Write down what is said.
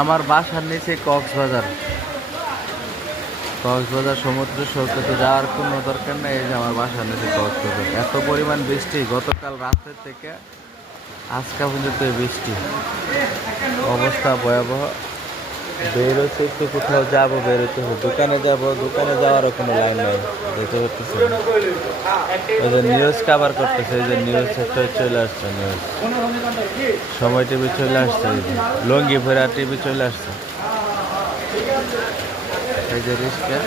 আমার বাসার নিচে কক্সবাজার। কক্সবাজার সমুদ্র সৈকতে যাওয়ার কোনো দরকার নেই। এই যে আমার বাসার নিচে কক্সবাজার। এত পরিমাণ বৃষ্টি গতকাল রাতের থেকে আজকা পর্যন্ত বৃষ্টি, অবস্থা ভয়াবহ। বেরোতে একটু কোথাও যাবো, বেরোতে হবে, দোকানে যাব, দোকানে যাওয়ারও কোনো লাইন নাই, যেতে পারতেছে না। এই যে নিউজ কাভার করতেছে, এই যে নিউজ একটা চলে আসছে, নিউজ সময় টিভি চলে আসছে, এই যে লঙ্গি ভরা টিভি চলে আসছে, এই যে রিস্কা।